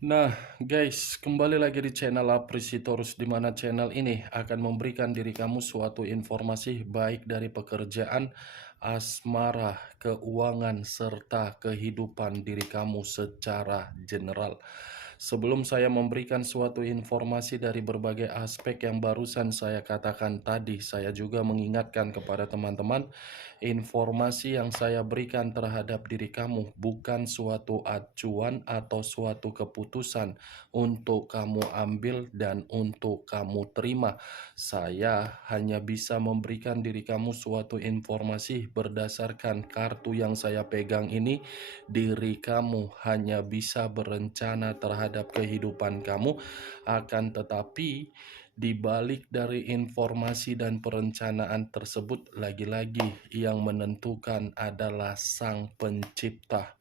Nah, guys, kembali lagi di channel Apresitorus, di mana channel ini akan memberikan diri kamu suatu informasi baik dari pekerjaan, asmara, keuangan, serta kehidupan diri kamu secara general. Sebelum saya memberikan suatu informasi dari berbagai aspek yang barusan saya katakan tadi, saya juga mengingatkan kepada teman-teman, informasi yang saya berikan terhadap diri kamu bukan suatu acuan atau suatu keputusan untuk kamu ambil dan untuk kamu terima. Saya hanya bisa memberikan diri kamu suatu informasi berdasarkan kartu yang saya pegang ini. Diri kamu hanya bisa berencana terhadap kehidupan kamu, akan tetapi di balik dari informasi dan perencanaan tersebut, lagi-lagi yang menentukan adalah Sang Pencipta.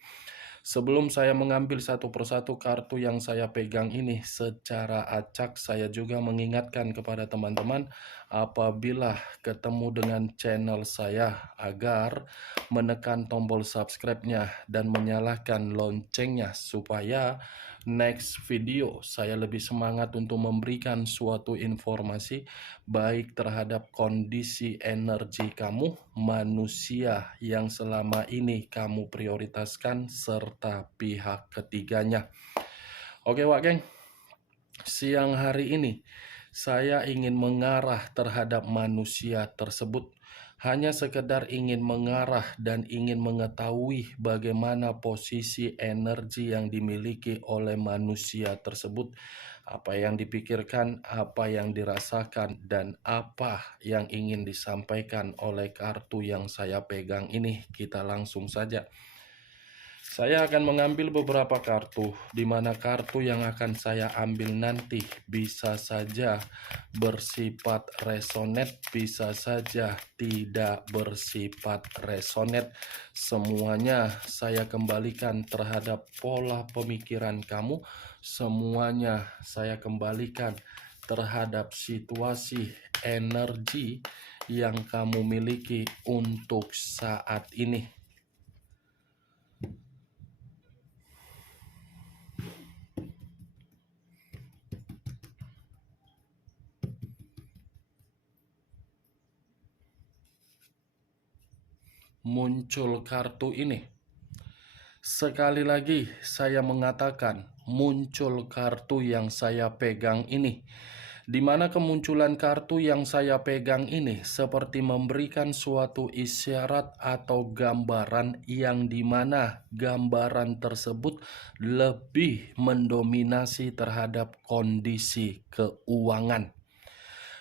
Sebelum saya mengambil satu persatu kartu yang saya pegang ini secara acak, saya juga mengingatkan kepada teman-teman apabila ketemu dengan channel saya agar menekan tombol subscribe-nya dan menyalakan loncengnya supaya next video saya lebih semangat untuk memberikan suatu informasi baik terhadap kondisi energi kamu, manusia yang selama ini kamu prioritaskan, serta pihak ketiganya. Oke Wak Geng, siang hari ini saya ingin mengarah terhadap manusia tersebut. Hanya sekedar ingin mengarah dan ingin mengetahui bagaimana posisi energi yang dimiliki oleh manusia tersebut, apa yang dipikirkan, apa yang dirasakan, dan apa yang ingin disampaikan oleh kartu yang saya pegang ini. Kita langsung saja. Saya akan mengambil beberapa kartu, di mana kartu yang akan saya ambil nanti bisa saja bersifat resonate, bisa saja tidak bersifat resonate. Semuanya saya kembalikan terhadap pola pemikiran kamu, semuanya saya kembalikan terhadap situasi energi yang kamu miliki untuk saat ini. Muncul kartu ini. Sekali lagi saya mengatakan muncul kartu yang saya pegang ini, di mana kemunculan kartu yang saya pegang ini seperti memberikan suatu isyarat atau gambaran yang dimana gambaran tersebut lebih mendominasi terhadap kondisi keuangan.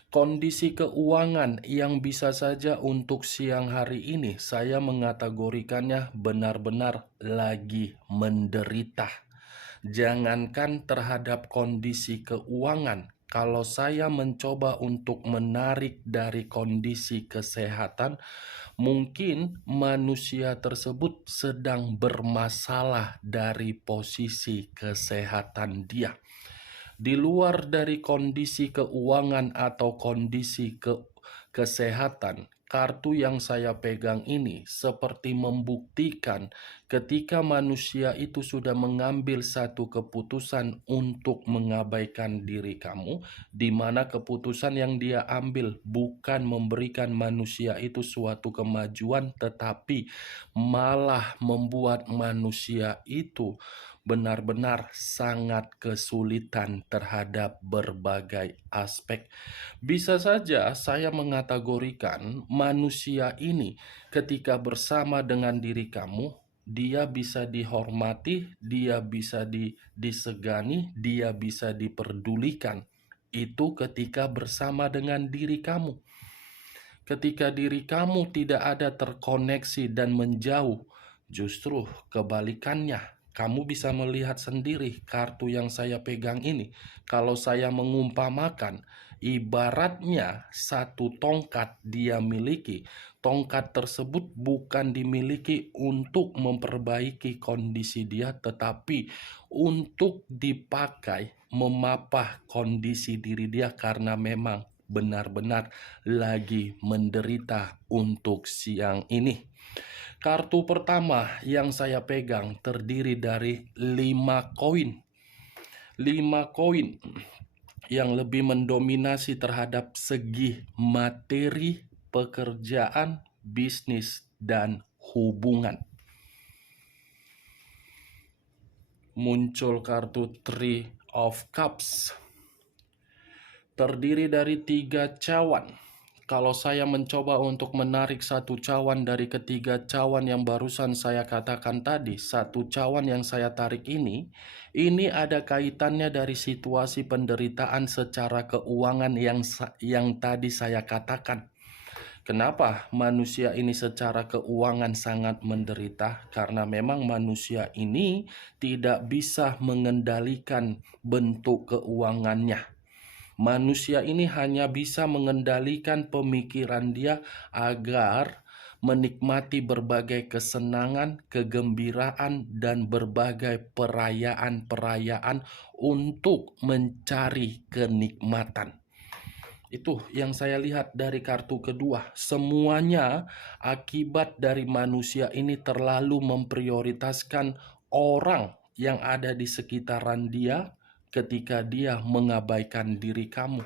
Kondisi keuangan yang bisa saja untuk siang hari ini saya mengategorikannya benar-benar lagi menderita. Jangankan terhadap kondisi keuangan, kalau saya mencoba untuk menarik dari kondisi kesehatan, mungkin manusia tersebut sedang bermasalah dari posisi kesehatan dia. Di luar dari kondisi keuangan atau kondisi kesehatan, kartu yang saya pegang ini seperti membuktikan ketika manusia itu sudah mengambil satu keputusan untuk mengabaikan diri kamu, di mana keputusan yang dia ambil bukan memberikan manusia itu suatu kemajuan, tetapi malah membuat manusia itu benar-benar sangat kesulitan terhadap berbagai aspek. Bisa saja saya mengategorikan manusia ini ketika bersama dengan diri kamu, dia bisa dihormati, dia bisa disegani, dia bisa diperdulikan. Itu ketika bersama dengan diri kamu. Ketika diri kamu tidak ada terkoneksi dan menjauh, justru kebalikannya. Kamu bisa melihat sendiri kartu yang saya pegang ini. Kalau saya mengumpamakan, ibaratnya satu tongkat dia miliki. Tongkat tersebut bukan dimiliki untuk memperbaiki kondisi dia, tetapi untuk dipakai memapah kondisi diri dia karena memang benar-benar lagi menderita untuk siang ini. Kartu pertama yang saya pegang terdiri dari 5 koin. 5 koin yang lebih mendominasi terhadap segi materi, pekerjaan, bisnis, dan hubungan. Muncul kartu Three of Cups. Terdiri dari 3 cawan. Kalau saya mencoba untuk menarik satu cawan dari ketiga cawan yang barusan saya katakan tadi, satu cawan yang saya tarik ini ada kaitannya dari situasi penderitaan secara keuangan yang tadi saya katakan. Kenapa manusia ini secara keuangan sangat menderita? Karena memang manusia ini tidak bisa mengendalikan bentuk keuangannya. Manusia ini hanya bisa mengendalikan pemikiran dia agar menikmati berbagai kesenangan, kegembiraan, dan berbagai perayaan-perayaan untuk mencari kenikmatan. Itu yang saya lihat dari kartu kedua. Semuanya akibat dari manusia ini terlalu memprioritaskan orang yang ada di sekitaran dia ketika dia mengabaikan diri kamu.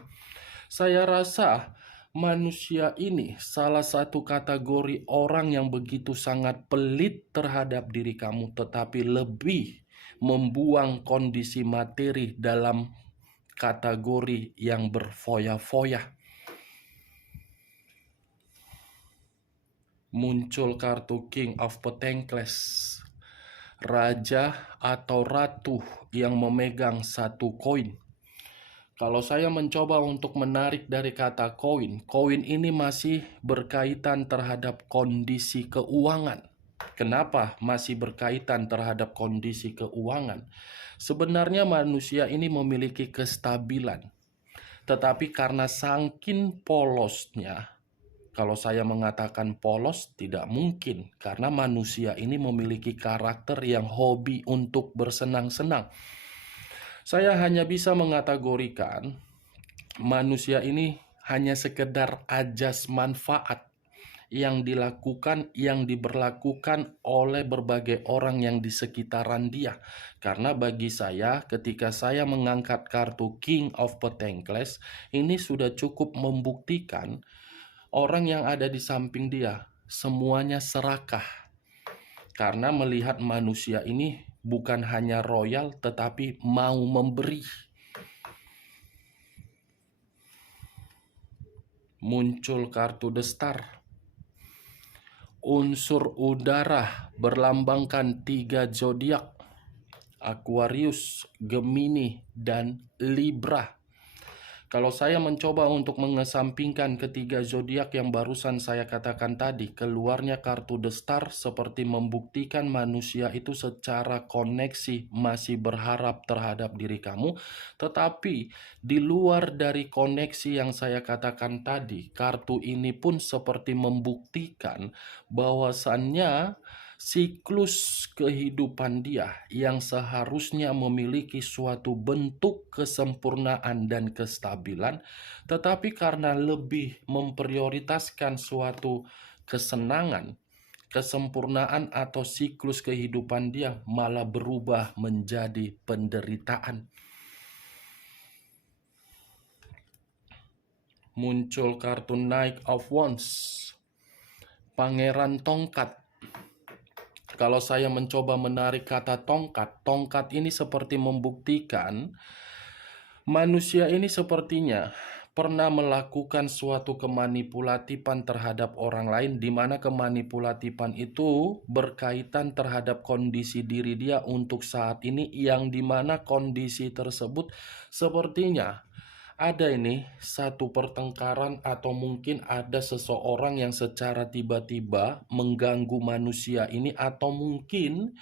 Saya rasa manusia ini salah satu kategori orang yang begitu sangat pelit terhadap diri kamu, tetapi lebih membuang kondisi materi dalam kategori yang berfoya-foya. Muncul kartu King of Pentacles. Raja atau ratu yang memegang satu koin. Kalau saya mencoba untuk menarik dari kata koin, koin ini masih berkaitan terhadap kondisi keuangan. Kenapa masih berkaitan terhadap kondisi keuangan? Sebenarnya manusia ini memiliki kestabilan. Tetapi karena saking polosnya, kalau saya mengatakan polos, tidak mungkin. Karena manusia ini memiliki karakter yang hobi untuk bersenang-senang. Saya hanya bisa mengategorikan manusia ini hanya sekedar ajas manfaat yang diberlakukan oleh berbagai orang yang di sekitaran dia. Karena bagi saya, ketika saya mengangkat kartu King of Pentacles, ini sudah cukup membuktikan orang yang ada di samping dia semuanya serakah. Karena melihat manusia ini bukan hanya royal tetapi mau memberi. Muncul kartu The Star. Unsur udara berlambangkan 3 zodiak: Aquarius, Gemini, dan Libra. Kalau saya mencoba untuk mengesampingkan ketiga zodiak yang barusan saya katakan tadi, keluarnya kartu The Star seperti membuktikan manusia itu secara koneksi masih berharap terhadap diri kamu. Tetapi di luar dari koneksi yang saya katakan tadi, kartu ini pun seperti membuktikan bahwasannya siklus kehidupan dia yang seharusnya memiliki suatu bentuk kesempurnaan dan kestabilan, tetapi karena lebih memprioritaskan suatu kesenangan, kesempurnaan atau siklus kehidupan dia malah berubah menjadi penderitaan. Muncul kartu Knight of Wands, Pangeran Tongkat. Kalau saya mencoba menarik kata tongkat, tongkat ini seperti membuktikan manusia ini sepertinya pernah melakukan suatu kemanipulatifan terhadap orang lain, di mana kemanipulatifan itu berkaitan terhadap kondisi diri dia untuk saat ini, yang dimana kondisi tersebut sepertinya ada ini satu pertengkaran atau mungkin ada seseorang yang secara tiba-tiba mengganggu manusia ini, atau mungkin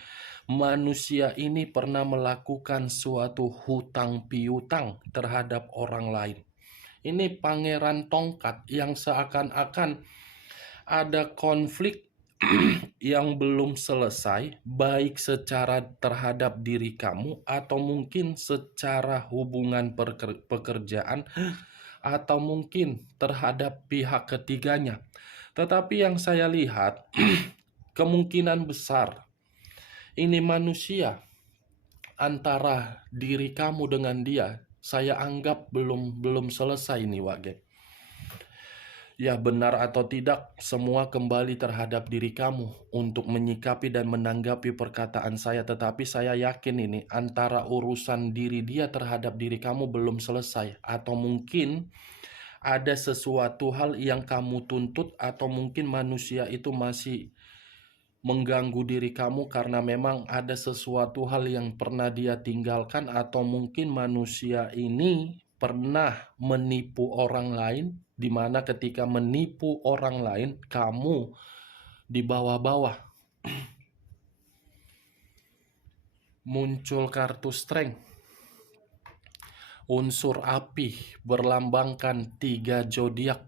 manusia ini pernah melakukan suatu hutang piutang terhadap orang lain. Ini pangeran tongkat yang seakan-akan ada konflik yang belum selesai, baik secara terhadap diri kamu atau mungkin secara hubungan pekerjaan atau mungkin terhadap pihak ketiganya. Tetapi yang saya lihat kemungkinan besar ini manusia antara diri kamu dengan dia, saya anggap belum selesai nih, Wak Geng. Ya, benar atau tidak, semua kembali terhadap diri kamu untuk menyikapi dan menanggapi perkataan saya. Tetapi saya yakin ini antara urusan diri dia terhadap diri kamu belum selesai. Atau mungkin ada sesuatu hal yang kamu tuntut, atau mungkin manusia itu masih mengganggu diri kamu karena memang ada sesuatu hal yang pernah dia tinggalkan, atau mungkin manusia ini pernah menipu orang lain, di mana ketika menipu orang lain kamu di bawah-bawah. Muncul kartu strength, unsur api berlambangkan 3 zodiak,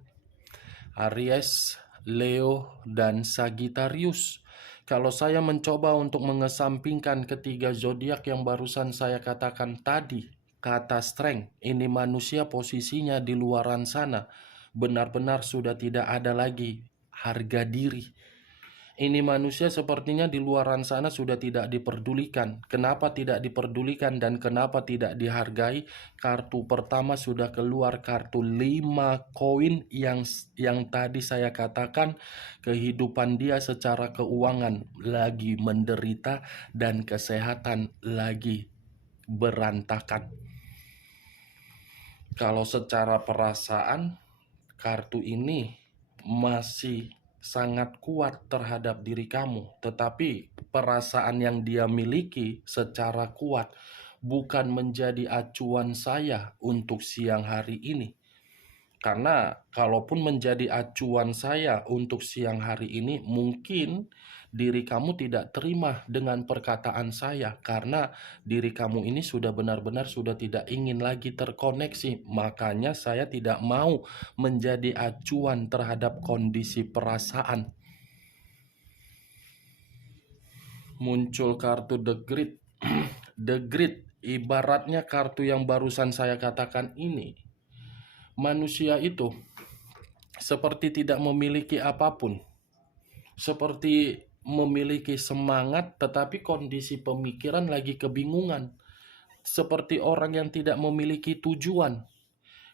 Aries, Leo, dan Sagittarius. Kalau saya mencoba untuk mengesampingkan ketiga zodiak yang barusan saya katakan tadi, kata strength, ini manusia posisinya di luaran sana, benar-benar sudah tidak ada lagi harga diri. Ini manusia sepertinya di luaran sana sudah tidak diperdulikan. Kenapa tidak diperdulikan dan kenapa tidak dihargai? Kartu pertama sudah keluar, kartu 5 koin yang tadi saya katakan kehidupan dia secara keuangan lagi menderita dan kesehatan lagi berantakan. Kalau secara perasaan, kartu ini masih sangat kuat terhadap diri kamu, tetapi perasaan yang dia miliki secara kuat bukan menjadi acuan saya untuk siang hari ini. Karena kalaupun menjadi acuan saya untuk siang hari ini, mungkin diri kamu tidak terima dengan perkataan saya, karena diri kamu ini sudah benar-benar sudah tidak ingin lagi terkoneksi. Makanya saya tidak mau menjadi acuan terhadap kondisi perasaan. Muncul kartu The Grid. The Grid ibaratnya kartu yang barusan saya katakan ini. Manusia itu seperti tidak memiliki apapun, seperti memiliki semangat tetapi kondisi pemikiran lagi kebingungan, seperti orang yang tidak memiliki tujuan.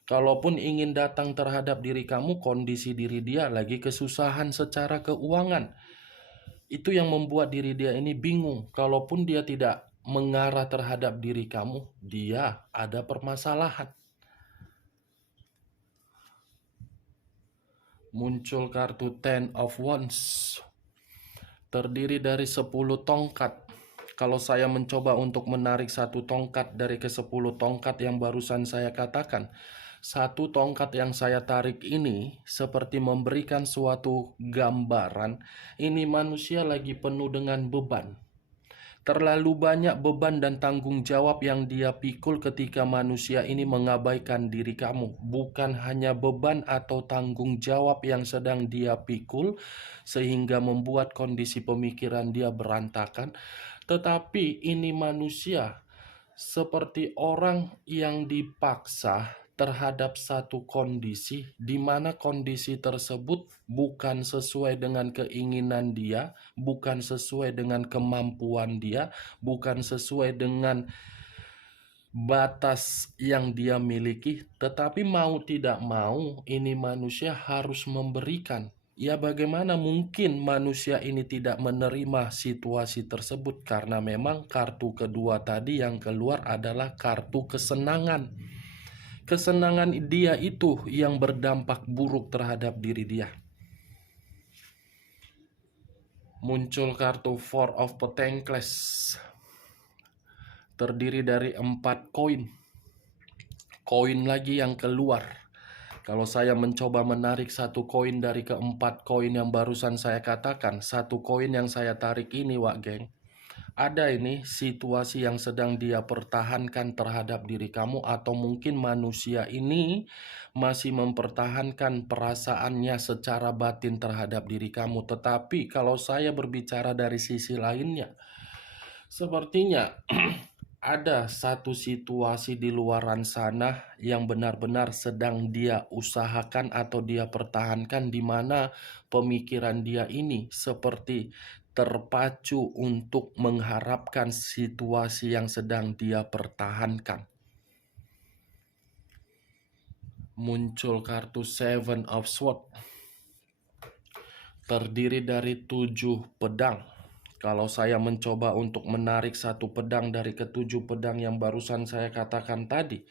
Kalaupun ingin datang terhadap diri kamu, kondisi diri dia lagi kesusahan secara keuangan. Itu yang membuat diri dia ini bingung. Kalaupun dia tidak mengarah terhadap diri kamu, dia ada permasalahan. Muncul kartu Ten of Wands, terdiri dari 10 tongkat. Kalau saya mencoba untuk menarik satu tongkat dari ke-10 tongkat yang barusan saya katakan, satu tongkat yang saya tarik ini seperti memberikan suatu gambaran, ini manusia lagi penuh dengan beban. Terlalu banyak beban dan tanggung jawab yang dia pikul ketika manusia ini mengabaikan diri kamu. Bukan hanya beban atau tanggung jawab yang sedang dia pikul sehingga membuat kondisi pemikiran dia berantakan, tetapi ini manusia seperti orang yang dipaksa terhadap satu kondisi di mana kondisi tersebut bukan sesuai dengan keinginan dia, bukan sesuai dengan kemampuan dia, bukan sesuai dengan batas yang dia miliki, tetapi mau tidak mau ini manusia harus memberikan. Ya, bagaimana mungkin manusia ini tidak menerima situasi tersebut, karena memang kartu kedua tadi yang keluar adalah kartu kesenangan. Kesenangan dia itu yang berdampak buruk terhadap diri dia. Muncul kartu Four of Pentacles, terdiri dari 4 koin. Koin lagi yang keluar. Kalau saya mencoba menarik satu koin dari ke-4 koin yang barusan saya katakan, satu koin yang saya tarik ini, Wak Geng, ada ini situasi yang sedang dia pertahankan terhadap diri kamu, atau mungkin manusia ini masih mempertahankan perasaannya secara batin terhadap diri kamu. Tetapi kalau saya berbicara dari sisi lainnya, sepertinya ada satu situasi di luaran sana yang benar-benar sedang dia usahakan atau dia pertahankan, di mana pemikiran dia ini seperti terpacu untuk mengharapkan situasi yang sedang dia pertahankan. Muncul kartu Seven of Swords, terdiri dari 7 pedang. Kalau saya mencoba untuk menarik satu pedang dari ketujuh pedang yang barusan saya katakan tadi,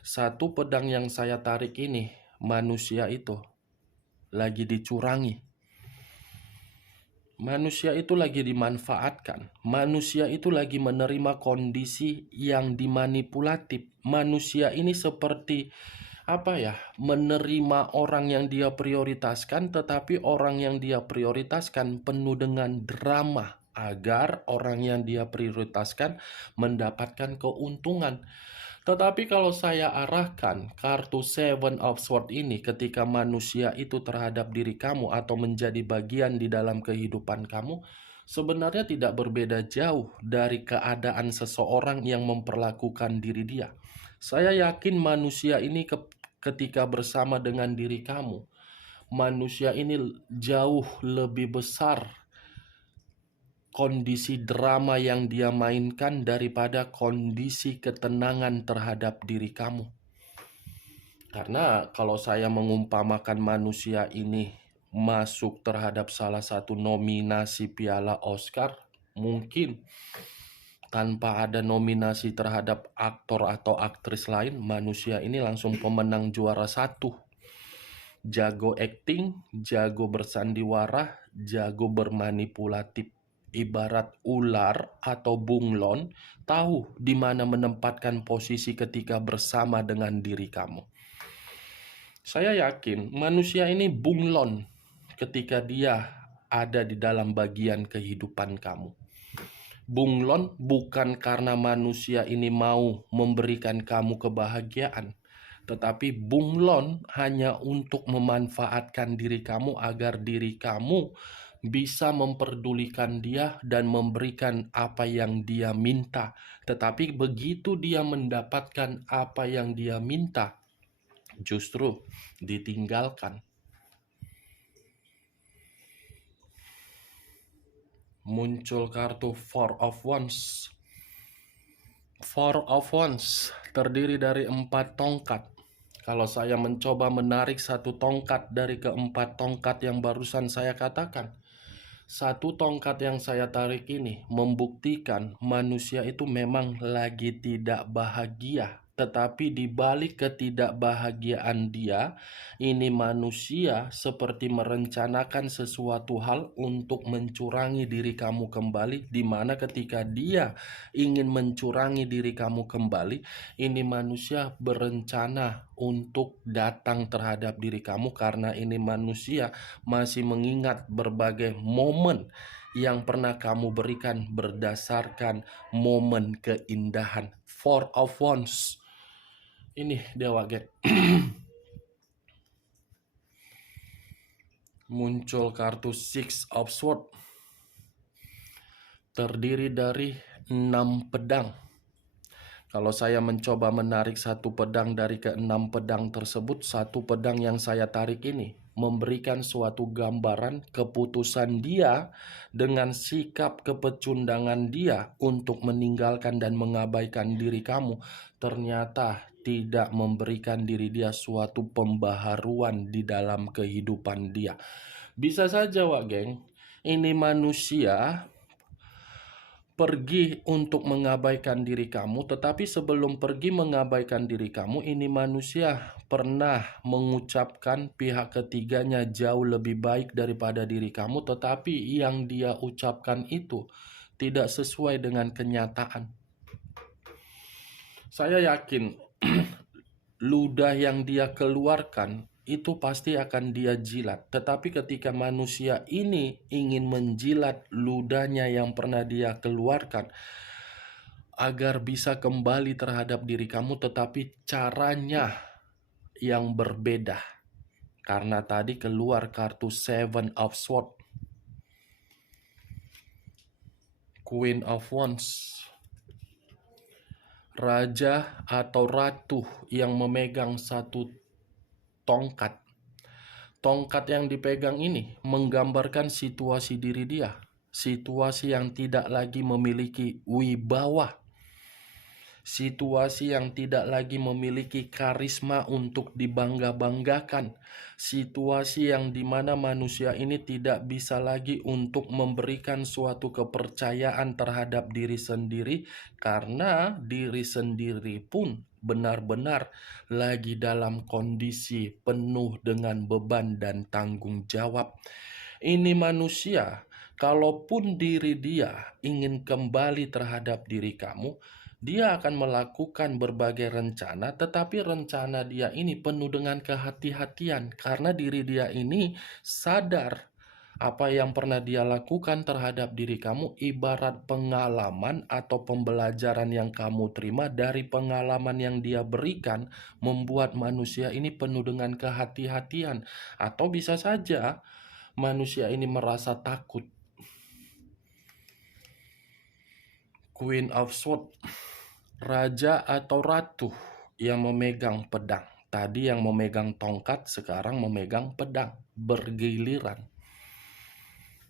satu pedang yang saya tarik ini, manusia itu lagi dicurangi. Manusia itu lagi dimanfaatkan. Manusia itu lagi menerima kondisi yang dimanipulatif. Manusia ini seperti menerima orang yang dia prioritaskan, tetapi orang yang dia prioritaskan penuh dengan drama agar orang yang dia prioritaskan mendapatkan keuntungan. Tetapi kalau saya arahkan kartu Seven of Swords ini ketika manusia itu terhadap diri kamu atau menjadi bagian di dalam kehidupan kamu, sebenarnya tidak berbeda jauh dari keadaan seseorang yang memperlakukan diri dia. Saya yakin manusia ini ketika bersama dengan diri kamu, manusia ini jauh lebih besar kondisi drama yang dia mainkan daripada kondisi ketenangan terhadap diri kamu. Karena kalau saya mengumpamakan manusia ini masuk terhadap salah satu nominasi Piala Oscar, mungkin tanpa ada nominasi terhadap aktor atau aktris lain, manusia ini langsung pemenang juara 1. Jago acting, jago bersandiwara, jago bermanipulatif. Ibarat ular atau bunglon, tahu di mana menempatkan posisi ketika bersama dengan diri kamu. Saya yakin manusia ini bunglon ketika dia ada di dalam bagian kehidupan kamu. Bunglon bukan karena manusia ini mau memberikan kamu kebahagiaan, tetapi bunglon hanya untuk memanfaatkan diri kamu agar diri kamu bisa memperdulikan dia dan memberikan apa yang dia minta. Tetapi begitu dia mendapatkan apa yang dia minta, justru ditinggalkan. Muncul kartu Four of Wands. Four of Wands terdiri dari 4 tongkat. Kalau saya mencoba menarik satu tongkat dari keempat tongkat yang barusan saya katakan, satu tongkat yang saya tarik ini membuktikan manusia itu memang lagi tidak bahagia. Tetapi di balik ketidakbahagiaan dia, ini manusia seperti merencanakan sesuatu hal untuk mencurangi diri kamu kembali, di mana ketika dia ingin mencurangi diri kamu kembali, ini manusia berencana untuk datang terhadap diri kamu karena ini manusia masih mengingat berbagai momen yang pernah kamu berikan berdasarkan momen keindahan. Four of Wands. Ini Dewa Gek. Muncul kartu Six of Swords. Terdiri dari 6 pedang. Kalau saya mencoba menarik satu pedang dari ke-6 pedang tersebut, satu pedang yang saya tarik ini memberikan suatu gambaran keputusan dia dengan sikap kepecundangan dia untuk meninggalkan dan mengabaikan diri kamu, ternyata tidak memberikan diri dia suatu pembaharuan di dalam kehidupan dia. Bisa saja, Wak Geng, ini manusia pergi untuk mengabaikan diri kamu, tetapi sebelum pergi mengabaikan diri kamu, ini manusia pernah mengucapkan pihak ketiganya jauh lebih baik daripada diri kamu, tetapi yang dia ucapkan itu tidak sesuai dengan kenyataan. Saya yakin ludah yang dia keluarkan itu pasti akan dia jilat. Tetapi ketika manusia ini ingin menjilat ludahnya yang pernah dia keluarkan agar bisa kembali terhadap diri kamu, tetapi caranya yang berbeda. Karena tadi keluar kartu Seven of Swords, Queen of Wands, raja atau ratu yang memegang satu tongkat. Tongkat yang dipegang ini menggambarkan situasi diri dia. situasi yang tidak lagi memiliki wibawa, situasi yang tidak lagi memiliki karisma untuk dibangga-banggakan, situasi yang dimana manusia ini tidak bisa lagi untuk memberikan suatu kepercayaan terhadap diri sendiri, karena diri sendiri pun benar-benar lagi dalam kondisi penuh dengan beban dan tanggung jawab. Ini manusia, kalaupun diri dia ingin kembali terhadap diri kamu, dia akan melakukan berbagai rencana, tetapi rencana dia ini penuh dengan kehati-hatian karena diri dia ini sadar apa yang pernah dia lakukan terhadap diri kamu ibarat pengalaman atau pembelajaran yang kamu terima dari pengalaman yang dia berikan, membuat manusia ini penuh dengan kehati-hatian. Atau bisa saja manusia ini merasa takut. Queen of Swords, raja atau ratu yang memegang pedang. Tadi yang memegang tongkat, sekarang memegang pedang. Bergiliran.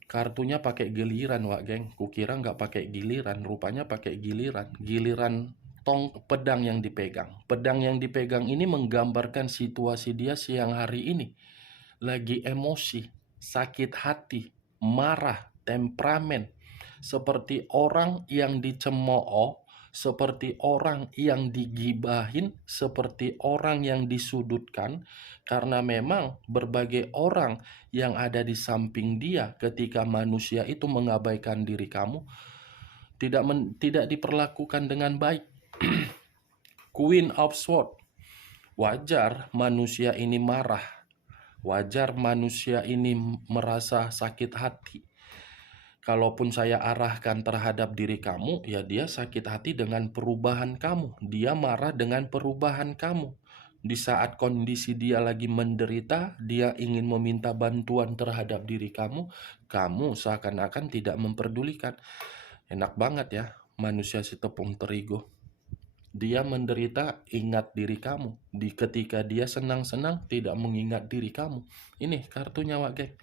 Kartunya pakai giliran, Wak geng. Kukira nggak pakai giliran, rupanya pakai giliran. Giliran pedang yang dipegang. Pedang yang dipegang ini menggambarkan situasi dia siang hari ini. Lagi emosi, sakit hati, marah, temperamen, seperti orang yang dicemooh, seperti orang yang digibahin, seperti orang yang disudutkan, karena memang berbagai orang yang ada di samping dia ketika manusia itu mengabaikan diri kamu, tidak diperlakukan dengan baik. Queen of Swords, wajar manusia ini marah, wajar manusia ini merasa sakit hati. Kalaupun saya arahkan terhadap diri kamu, ya dia sakit hati dengan perubahan kamu. Dia marah dengan perubahan kamu. Di saat kondisi dia lagi menderita, dia ingin meminta bantuan terhadap diri kamu, kamu seakan-akan tidak memperdulikan. Enak banget ya, manusia si tepung terigu. Dia menderita, ingat diri kamu. Ketika dia senang-senang, tidak mengingat diri kamu. Ini kartunya, Wak geng.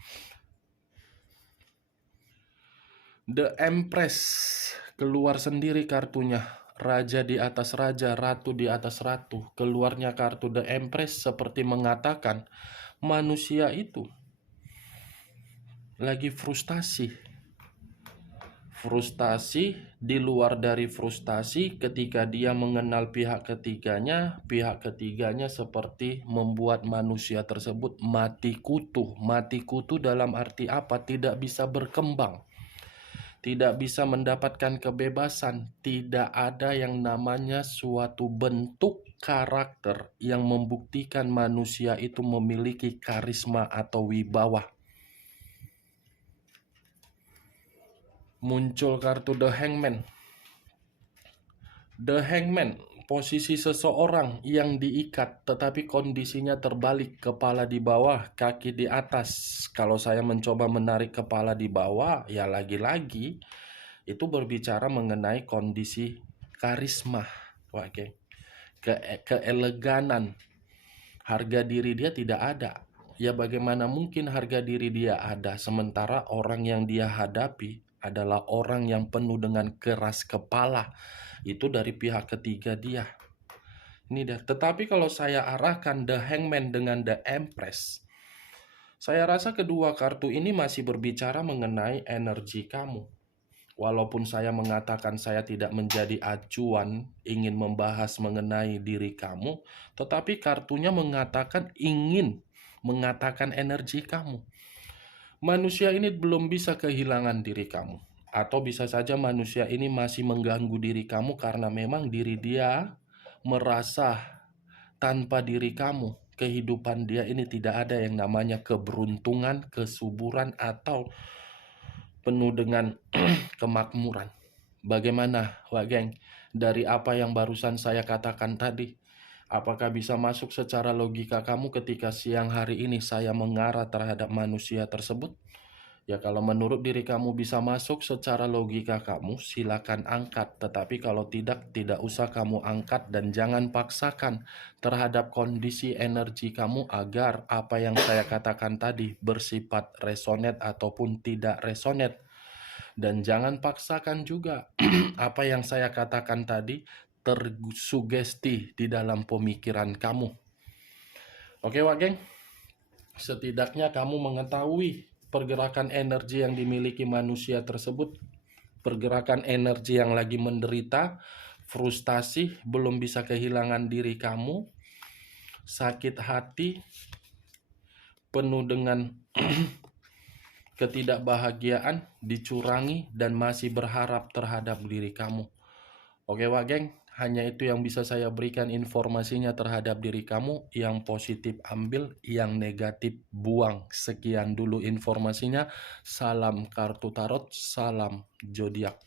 The Empress, keluar sendiri kartunya. Raja di atas raja, ratu di atas ratu. Keluarnya kartu The Empress seperti mengatakan manusia itu lagi frustasi. Frustasi, di luar dari frustasi, ketika dia mengenal pihak ketiganya seperti membuat manusia tersebut mati kutu. Mati kutu dalam arti apa? Tidak bisa berkembang, tidak bisa mendapatkan kebebasan, tidak ada yang namanya suatu bentuk karakter yang membuktikan manusia itu memiliki karisma atau wibawa. Muncul kartu The Hangman. The Hangman, posisi seseorang yang diikat tetapi kondisinya terbalik, kepala di bawah, kaki di atas. Kalau saya mencoba menarik kepala di bawah, ya lagi-lagi itu berbicara mengenai kondisi karisma, oke, keeleganan. Harga diri dia tidak ada. Ya bagaimana mungkin harga diri dia ada sementara orang yang dia hadapi adalah orang yang penuh dengan keras kepala. Itu dari pihak ketiga dia. Ini dah. Tetapi kalau saya arahkan The Hangman dengan The Empress, saya rasa kedua kartu ini masih berbicara mengenai energi kamu. Walaupun saya mengatakan saya tidak menjadi acuan ingin membahas mengenai diri kamu, tetapi kartunya mengatakan ingin mengatakan energi kamu. Manusia ini belum bisa kehilangan diri kamu. Atau bisa saja manusia ini masih mengganggu diri kamu karena memang diri dia merasa tanpa diri kamu, kehidupan dia ini tidak ada yang namanya keberuntungan, kesuburan, atau penuh dengan kemakmuran. Bagaimana, Wak geng? Dari apa yang barusan saya katakan tadi, apakah bisa masuk secara logika kamu ketika siang hari ini saya mengarah terhadap manusia tersebut? Ya kalau menurut diri kamu bisa masuk secara logika kamu, silakan angkat. Tetapi kalau tidak usah kamu angkat dan jangan paksakan terhadap kondisi energi kamu agar apa yang saya katakan tadi bersifat resonate ataupun tidak resonate. Dan jangan paksakan juga apa yang saya katakan tadi tersugesti di dalam pemikiran kamu. Oke, Wak Geng? Setidaknya kamu mengetahui pergerakan energi yang dimiliki manusia tersebut, pergerakan energi yang lagi menderita, frustasi, belum bisa kehilangan diri kamu, sakit hati, penuh dengan ketidakbahagiaan, dicurangi, dan masih berharap terhadap diri kamu. Oke, Wak Geng, hanya itu yang bisa saya berikan informasinya terhadap diri kamu. Yang positif ambil, yang negatif buang. Sekian dulu informasinya. Salam kartu tarot, salam zodiak.